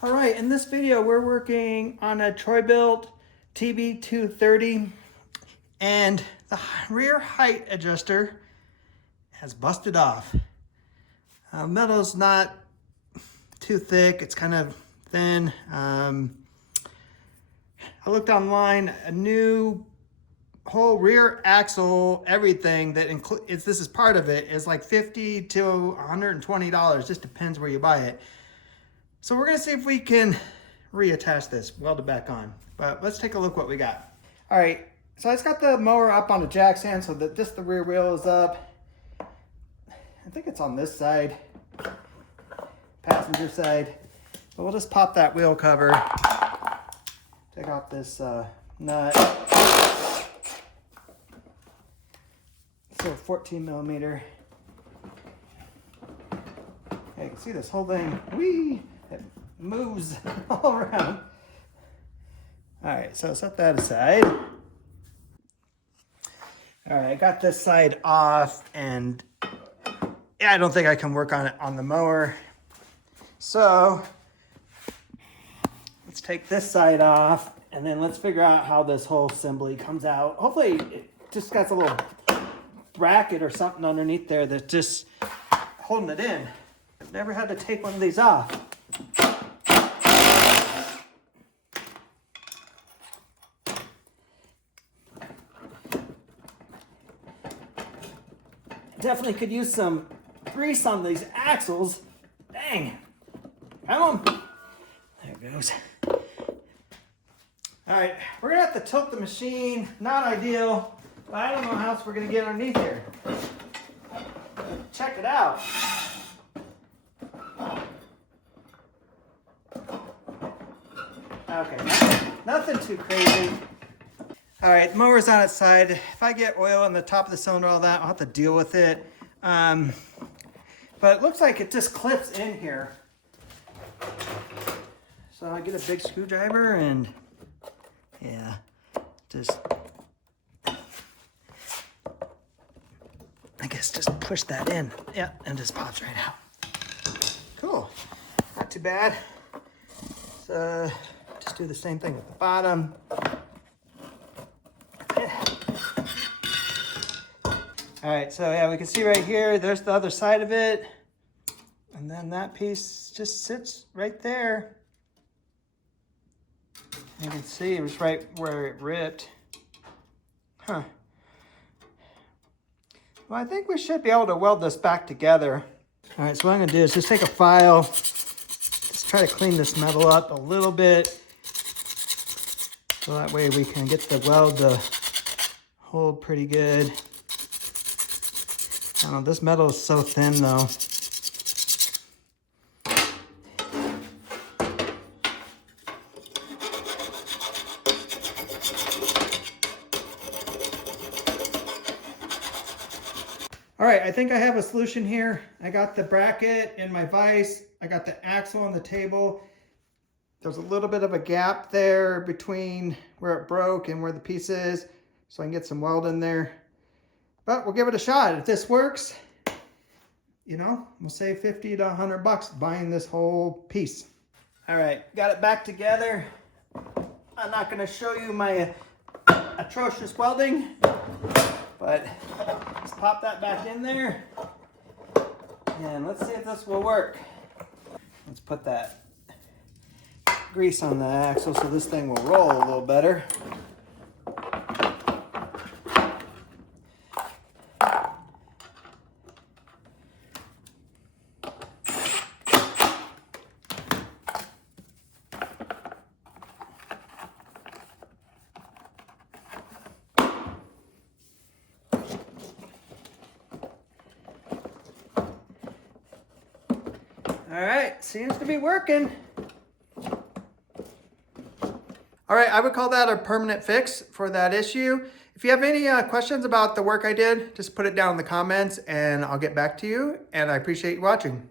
All right, in this video, we're working on a TROY-BILT TB230, and the rear height adjuster has busted off. Metal's not too thick, it's kind of thin. I looked online, a new whole rear axle, everything that includes, this is part of it, is like $50 to $120, just depends where you buy it. So we're gonna see if we can reattach this, weld it back on. But let's take a look what we got. All right, so I just got the mower up on the jack stand so that just the rear wheel is up. I think it's on this side, passenger side. But we'll just pop that wheel cover, take off this nut. So 14 millimeter. Okay, you can see this whole thing, whee! It moves all around. All right, so set that aside. All right, I got this side off, and yeah, I don't think I can work on it on the mower. So let's take this side off, and then let's figure out how this whole assembly comes out. Hopefully it just got a little bracket or something underneath there that's just holding it in. I've never had to take one of these off. Definitely could use some grease on these axles. Dang. Come on. There it goes. All right, we're gonna have to tilt the machine. Not ideal, but I don't know how else we're gonna get underneath here. Check it out. Okay, nothing too crazy. All right, the mower's on its side. If I get oil on the top of the cylinder, all that, I'll have to deal with it. But it looks like it just clips in here. So I get a big screwdriver and yeah, just, I guess just push that in. Yeah, and it just pops right out. Cool, not too bad. So just do the same thing at the bottom. All right, so yeah, we can see right here, there's the other side of it. And then that piece just sits right there. You can see it was right where it ripped. Huh. Well, I think we should be able to weld this back together. All right, so what I'm gonna do is just take a file, just try to clean this metal up a little bit. So that way we can get the weld to hold pretty good. I don't know, this metal is so thin though. All right, I think I have a solution here. I got the bracket in my vise. I got the axle on the table. There's a little bit of a gap there between where it broke and where the piece is, so I can get some weld in there. But we'll give it a shot. If this works, you know, we'll save 50 to 100 bucks buying this whole piece. All right, got it back together. I'm not gonna show you my atrocious welding, but let's pop that back in there. And let's see if this will work. Let's put that grease on the axle so this thing will roll a little better. All right, seems to be working. All right, I would call that a permanent fix for that issue. If you have any questions about the work I did, just put it down in the comments and I'll get back to you. And I appreciate you watching.